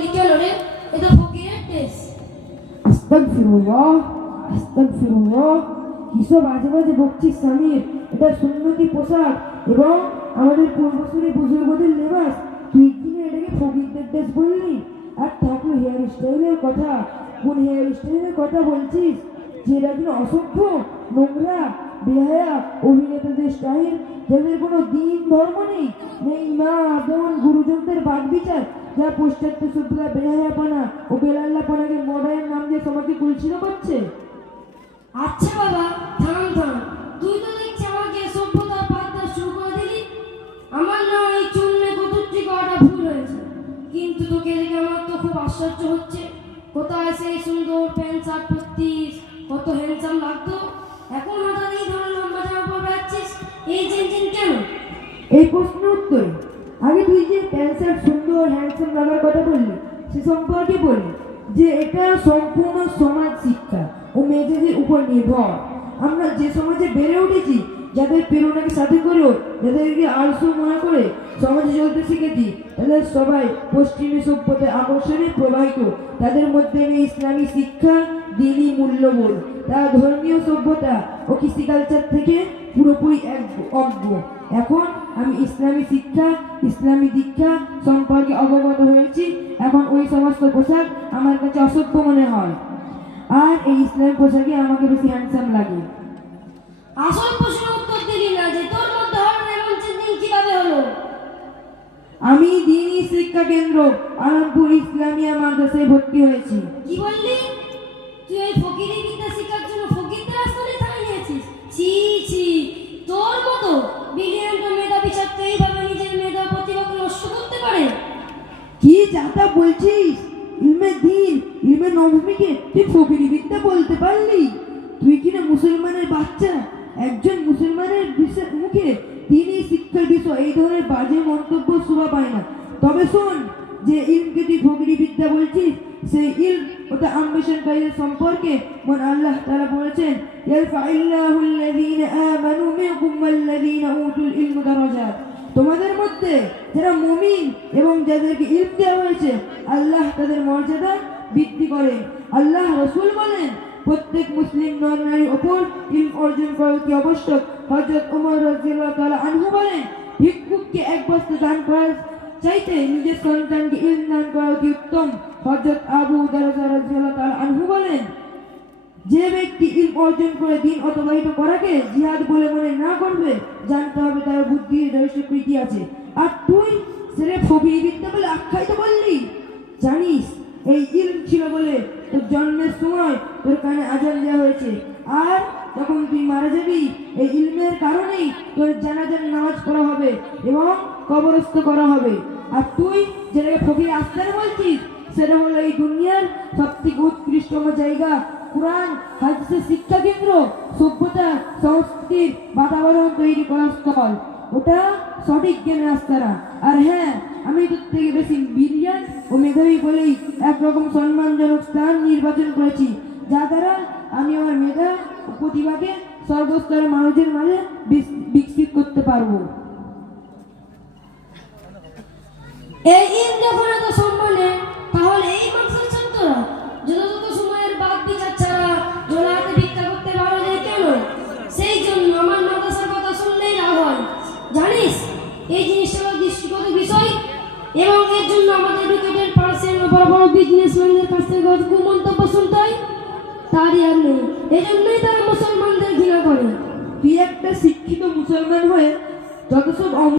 বললি কেন রে? এটা ফকিরের দেশ। আস্তাগফিরুল্লাহ, আস্তাগফিরুল্লাহ, কিসব আজে বাজে বকছিস সামির। এটা সুন্নতি পোশাক এবং আমাদের পূর্বসূরি বুজুর্গদের লেবাস। তুই কিনে এটাকে ফকিরদের দেশ বললি? আর থাকলো হেয়ার স্টাইলের কথা। কোন হেয়ার স্টাইলের কথা বলছিস? যেটা কিনা অসভ্য, নোংরা, বেহায়া অভিনেতাদের স্টাইল, যাদের কোনো দিন ধর্ম নেই, নেই মা বোন গুরুজনদের বাদ বিচার, যা পাশ্চাত্য সভ্যতা বেহায়াপনা ও বেলাল্লাপনাকে মডার্ন নাম দিয়ে সমাজকে কুলসিত করছে। আচ্ছা বাবা, থাম থাম। তুই তো দেখছি আমাকে সভ্যতার পাঠটা শুরু করে দিলি। আমার না এই চুন্নে কটূক্তি করাটা ভুল হয়েছে, কিন্তু তোকে দেখে আমার তো খুব আশ্চর্য হচ্ছে। কোথায় সেই সুন্দর প্যান্ট শার্ট পরতিস, কত হ্যান্ডসাম লাগতো, এখন হঠাৎ এই ধরনের লম্বা জামা পরে বেড়াচ্ছিস, এই জিনজিন কেন? এই প্রশ্নের উত্তর আগে তুই যে প্যান্ট শার্ট সুন্দর হ্যান্ডসাম লাগার কথা বললি সে সম্পর্কে বলি যে এটা সম্পূর্ণ সমাজ শিক্ষা ও মেজাজের উপর নির্ভর। আমরা যে সমাজে বেড়ে উঠেছি, যাদের প্রেরণাকে সাথে করেও যাদেরকে আলসু মনে করে সমাজে চলতে শিখেছি, তাদের সবাই পশ্চিমী সভ্যতার আকর্ষণে প্রবাহিত। তাদের মধ্যে নেই ইসলামী শিক্ষা, দিনী মূল্যবোধ। তারা ধর্মীয় সভ্যতা ও কৃষি কালচার থেকে পুরোপুরি অজ্ঞ। এখন আমি ইসলামী শিক্ষা, ইসলামী দীক্ষা সম্পর্কে অবগত হয়েছি। এখন ওই সমস্ত পোশাক আমার কাছে অসভ্য মনে হয়, আর এই ইসলামী পোশাকে আমাকে বেশি হ্যান্ডসাম লাগে। আসল প্রশ্নের উত্তর দিলি না যে তোর মধ্যে হঠাৎ এমন চিন্তা কিভাবে হলো? আমি দ্বীনি শিক্ষা কেন্দ্র আলমপুর ইসলামিয়া মাদ্রাসায় ভর্তি হয়েছি। কি বললি? তুই এই ফকিরি বিদ্যা শিক্ষার জন্য ফকিরদের আশ্রয়ে থানায় নিয়েছিস? ছি ছি, তোর মতো বিলিয়ন মেধাবী ছাত্র এইভাবে নিজের মেধা প্রতিভাকে নষ্ট করতে পারে? কি যাতা বলছিস? ইলমে দিন, ইলমে নবমীকে তুই ফকিরি বিদ্যা বলতে পারলি? তুই কিনা মুসলমানের বাচ্চা, একজন মুসলমানের মুখে দ্বীনি শিক্ষার বিষয় এই ধরনের বাজে মন্তব্য শোভা পায় না। তবে শোন, যে ইলমকে তুই ফকিরি বিদ্যা বলছিস, সেই ইলম ওটা আম্বেষণকারীদের সম্পর্কে মন আল্লাহ তাআলা বলেছেন, ইয়ারফাইল্লাহুল্লাযীনা আমানু মিনকুম ওয়াল্লাযীনা উতুল ইলমা দারাজাত। তোমাদের মধ্যে যারা মুমিন এবং যাদেরকে ইলম দেওয়া হয়েছে, আল্লাহ তাদের মর্যাদা বৃদ্ধি করেন। আল্লাহ রাসূল বলেন, প্রত্যেক মুসলিম নর নারীর ওপর ইলম অর্জন করা অতি আবশ্যক। হযরত ওমর রাদিয়াল্লাহু তাআলা আনহু বলেন, ভিক্ষুককে এক বস্তা দান করার চাইতে নিজের সন্তানকে ইলম দান করা অতি উত্তম। হযরত আবু দারদা রাদিয়াল্লাহু তাআলা আনহু বলেন, যে ব্যক্তি ইলম অর্জন করে দিন অতিবাহিত করাকে জিহাদ বলে মনে না করবে, জানতে হবে তার বুদ্ধির যথেষ্ট কি আছে। আর তুই সেরে ফকিরি বিদ্যা বলে আখ্যায়িত বললি? জানিস এই ইলম ছিল বলে তোর জন্মের সময় তোর কানে আজান দেওয়া হয়েছে, আর যখন তুই মারা যাবি এই ইলমের কারণেই তোর জানাজার নামাজ পড়া হবে এবং কবরস্থ করা হবে। আর তুই যেটাকে ফকির আস্তানা বলছিস, সেটা হলো এই দুনিয়ার সবথেকে উৎকৃষ্টতম জায়গা, কুরআন হাদিসের শিক্ষা কেন্দ্র, সভ্যতা সংস্কৃতির বাতাবরণ তৈরি করার স্থল। ওটা সঠিক জ্ঞানের আস্তানা। আর হ্যাঁ, আমি তোর থেকে বেশি বিরিয়ান ও মেধাবী বলেই একরকম সম্মানজনক স্থান নির্বাচন করেছি, যা দ্বারা আমি আমার মেধা ও প্রতিভাকে সর্বস্তরের মানুষের মাঝে বিকশিত করতে পারবো। এই ইলম যখন এত সম্মানে, তাহলে এই মাদ্রাসার ছাত্ররা যথাযথ সময়ের বাদ বিচার ছাড়া জোড়াহাতে ভিক্ষা করতে পারো যে কেন? সেই জন্য আমার মাদ্রাসার কথা শুনলেই রাগ হয়। জানিস এই জিনিসটা হলো দৃষ্টিগত বিষয়, এবং এর জন্য আমাদের ক্রিকেটের পার্সেন্ট বড় বড় বিজনেসম্যানদের কাছ থেকে কুমন্তব্য শুনতে হয়। তারই আর নেই, এই জন্যই তারা মুসলমানদের ঘৃণা করে। তুই একটা শিক্ষিত মুসলমান হয়ে যত সব